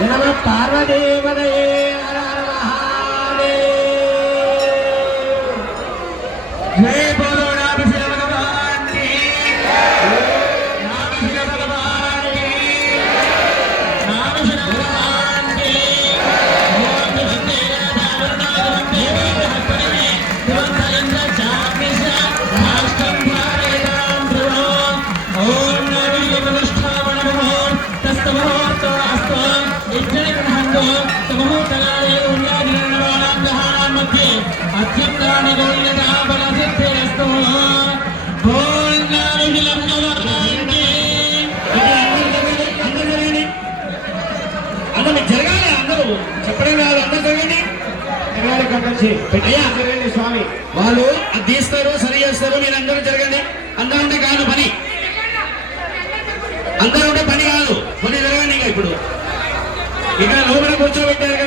నమ పార్వదేవదయే హర జరగాలి అందరూ చెప్పడం కాదు అందరూ జరగండి జరగండి స్వామి వాళ్ళు అది తీస్తారు సరి చేస్తారు మీరు అందరూ జరగండి అందరూ ఉంటే కాదు పని అందరూ ఉంటే పని కాదు. పని జరగండి ఇంకా ఇప్పుడు. ఇక్కడ లోపల కూర్చోబెట్టారు